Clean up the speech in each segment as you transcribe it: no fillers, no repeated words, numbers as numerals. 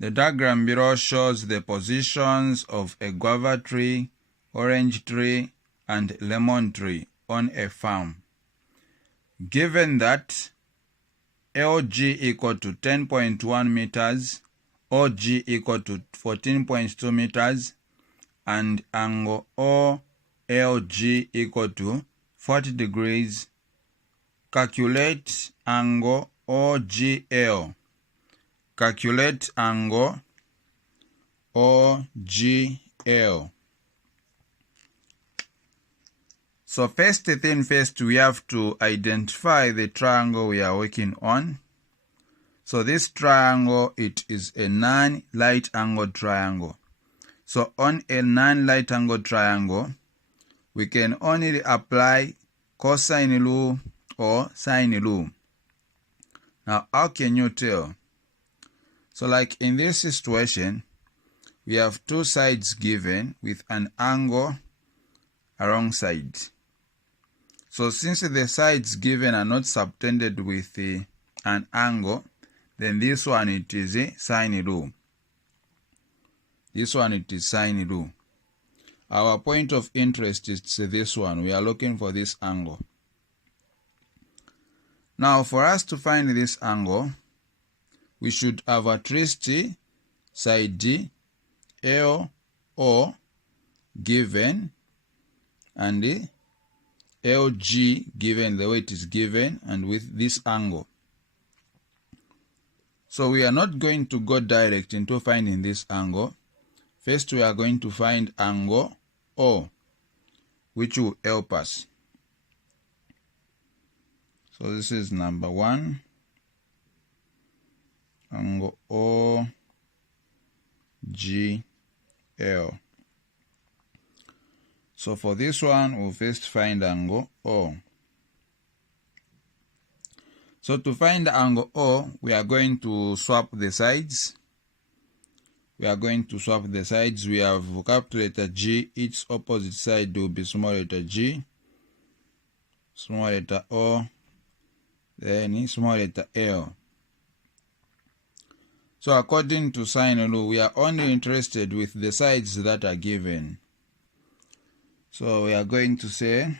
The diagram below shows the positions of a guava tree, orange tree, and lemon tree on a farm. Given that LG equal to 10.1 meters, OG equal to 14.2 meters, and angle OLG equal to 40 degrees, calculate angle OGL. Calculate angle OGL. So first thing first, we have to identify the triangle we are working on. So this triangle, it is a non-right angle triangle. So on a non-right angle triangle, we can only apply cosine rule or sine rule. Now, how can you tell? So like in this situation, we have two sides given with an angle alongside. So since the sides given are not subtended with an angle, then this one it is a sine rule. This one it is sine rule. Our point of interest is this one. We are looking for this angle. Now for us to find this angle, we should have at least side LO given and the LG given the way it is given and with this angle. So we are not going to go direct into finding this angle. First we are going to find angle O, which will help us. So this is number 1. Angle OGL. So for this one, we'll first find angle O. So to find angle O, we are going to swap the sides. We have capital letter G. Its opposite side will be small letter G, small letter O, then small letter L. So according to sine rule, we are only interested with the sides that are given. So we are going to say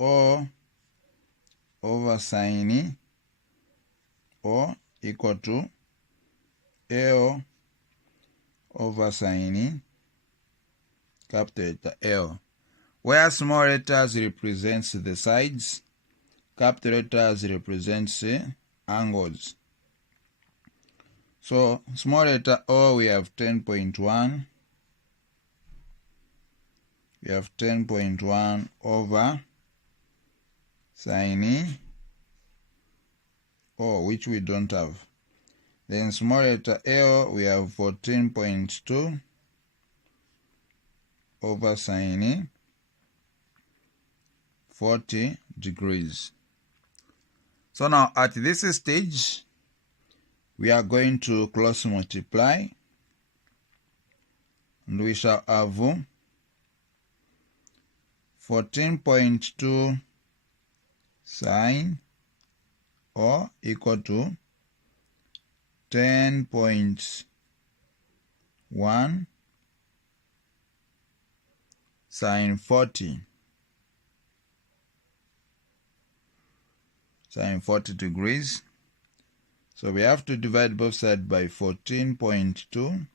O over sine O equal to L over sine capital letter L, where small letters represents the sides, capital letters represents angles. So small letter O, we have 10.1. We have 10.1 over sine O, which we don't have. Then small letter L, we have 14.2 over sine 40 degrees. So now at this stage, we are going to cross multiply, and we shall have 14.2 sine O equal to 10.1 sine 40. Sine 40 degrees. So we have to divide both sides by 14.2.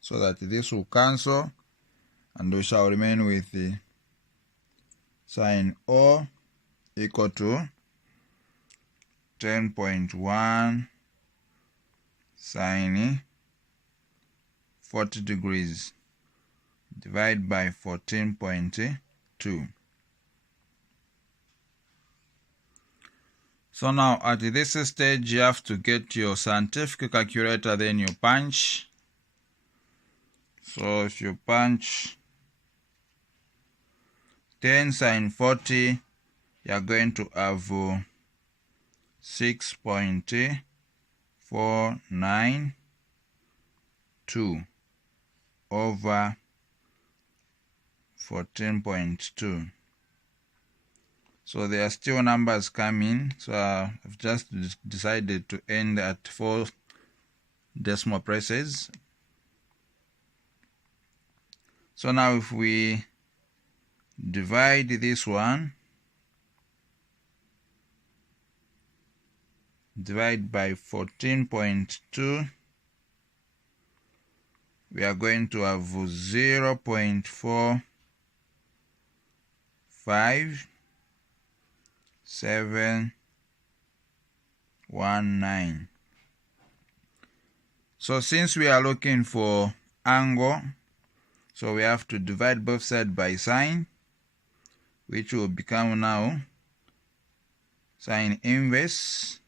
So that this will cancel, and we shall remain with the sine O equal to 10.1 sine 40 degrees divided by 14.2. So now at this stage, you have to get your scientific calculator, then you punch. So if you punch 10 sine 40, you are going to have 6.492 over 14.2. So there are still numbers coming. So I've just decided to end at 4 decimal places. So now if we divide this one, divide by 14.2, we are going to have 0.45719. So since we are looking for angle, so we have to divide both sides by sine, which will become now sine inverse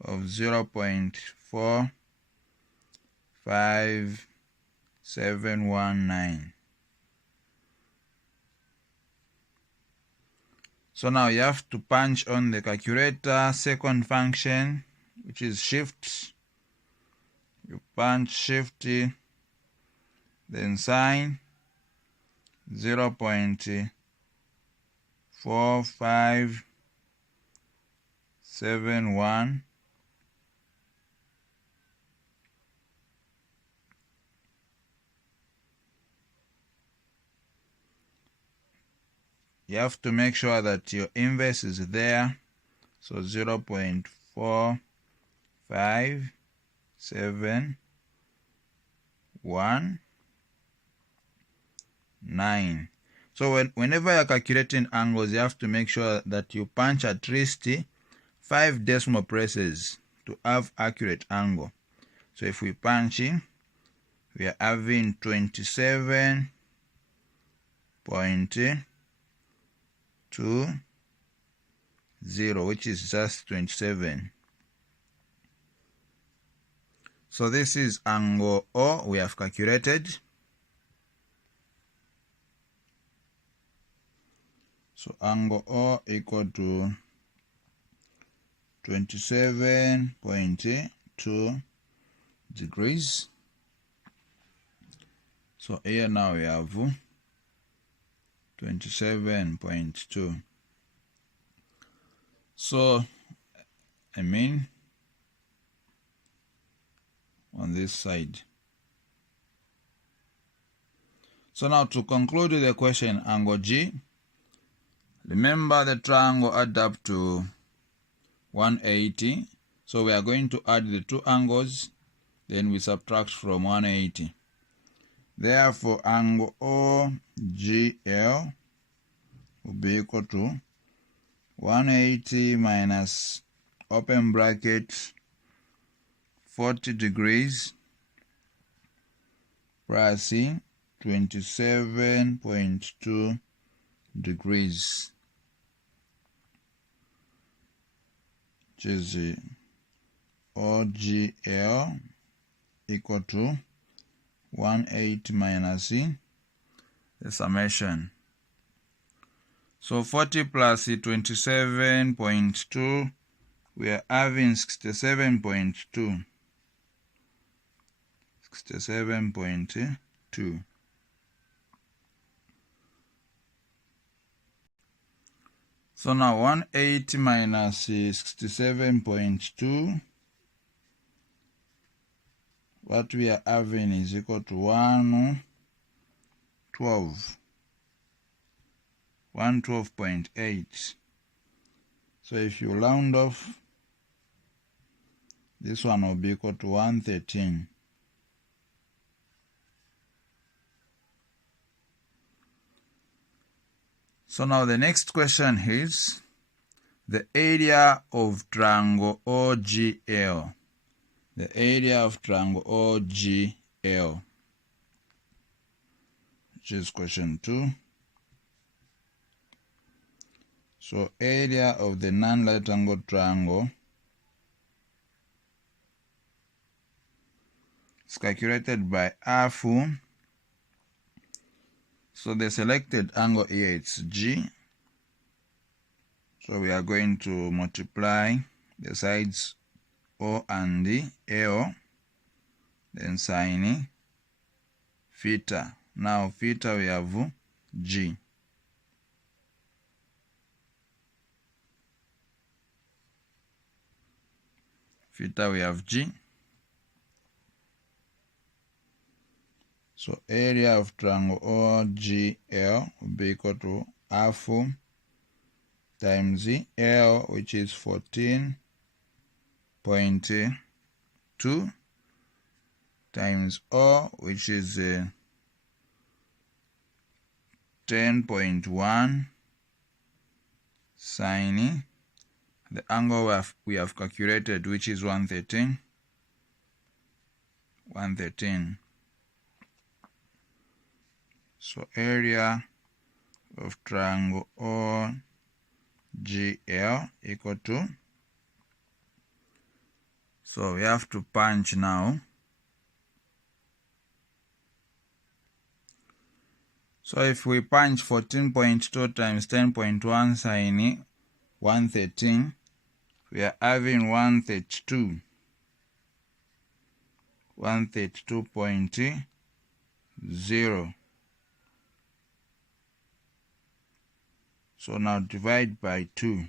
of 0.45719. So now you have to punch on the calculator second function, which is shift. You punch shift, then sine 0.4571 you have to make sure that your inverse is there. So 0.45719. So whenever you're calculating angles, you have to make sure that you punch at least 5 decimal places to have accurate angle. So if we punch in, we are having 27.20, which is just 27. So this is angle O we have calculated. So angle O equal to 27.2 degrees. So here now we have 27.2. So I mean on this side. So now to conclude the question, angle G, remember the triangle add up to 180. So we are going to add the two angles, then we subtract from 180. Therefore, angle OGL will be equal to 180 minus, open bracket, 40 degrees plus 27.2 degrees, which is OGL equal to 180 minus the summation. So 40 plus 27.2, we are having 67.2. 67.2. So now 180 minus 67.2, what we are having is equal to 112.8. So if you round off, this one will be equal to 113. So now the next question is the area of triangle OGL. The area of triangle OGL, which is question 2. So area of the non-right angled triangle is calculated by half. So the selected angle here, it's G. So we are going to multiply the sides O and AO, then sine theta. Now theta we have G. theta we have G. So area of triangle OGL will be equal to half times L, which is 14.2, times O, which is 10.1 sine the angle we have calculated, which is 113. So area of triangle OGL equal to, so we have to punch now. So if we punch 14.2 times 10.1 sine 113, we are having 132.0. So now divide by 2.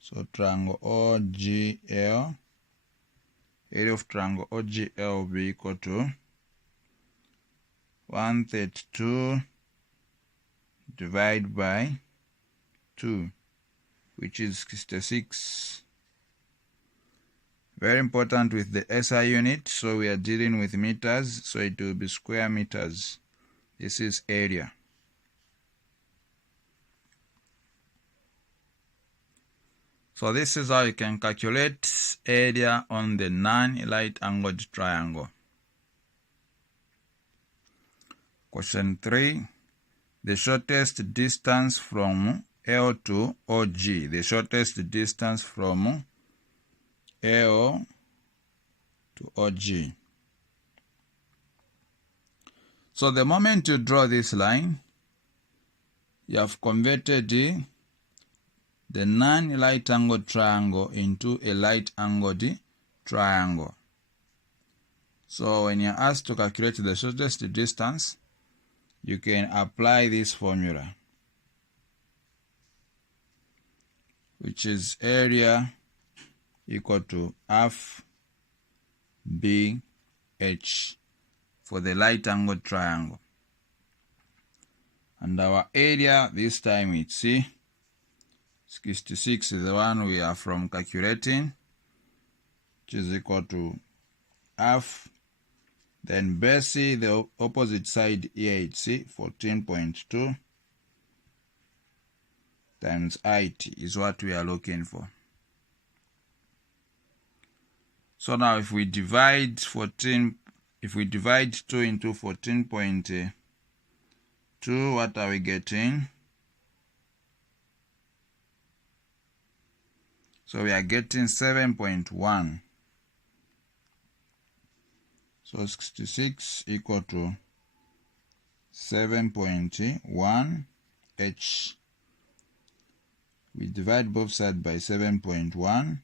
So triangle OGL, area of triangle OGL will be equal to 132 divided by 2, which is 66. Very important with the SI unit, so we are dealing with meters, so it will be square meters. This is area. So this is how you can calculate area on the non-right angled triangle. Question 3. The shortest distance from L to OG. The shortest distance from L to OG. So the moment you draw this line, you have converted the non-right angled triangle into a right angled triangle. So when you're asked to calculate the shortest distance, you can apply this formula, which is area equal to half BH for the right angled triangle. And our area this time it's 66 is the one we are from calculating, which is equal to half. Then base the opposite side here, it's 14.2 times height is what we are looking for. So now if we divide 2 into 14.2, what are we getting? So we are getting 7.1. So 66 equal to 7.1 H. We divide both sides by 7.1.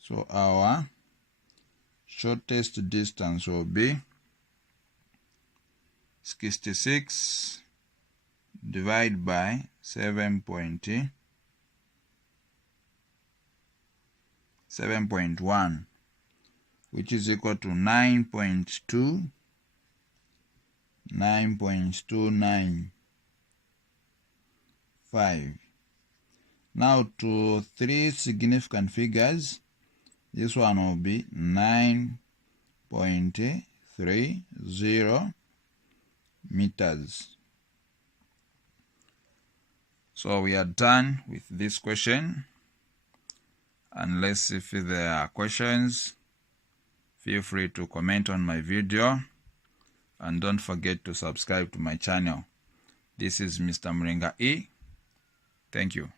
So our shortest distance will be 66 divided by 7.1, which is equal to 9.295. Now to 3 significant figures, this one will be 9.30 meters. So we are done with this question. Unless if there are questions, feel free to comment on my video, and don't forget to subscribe to my channel. This is Mr. Mrenga E. Thank you.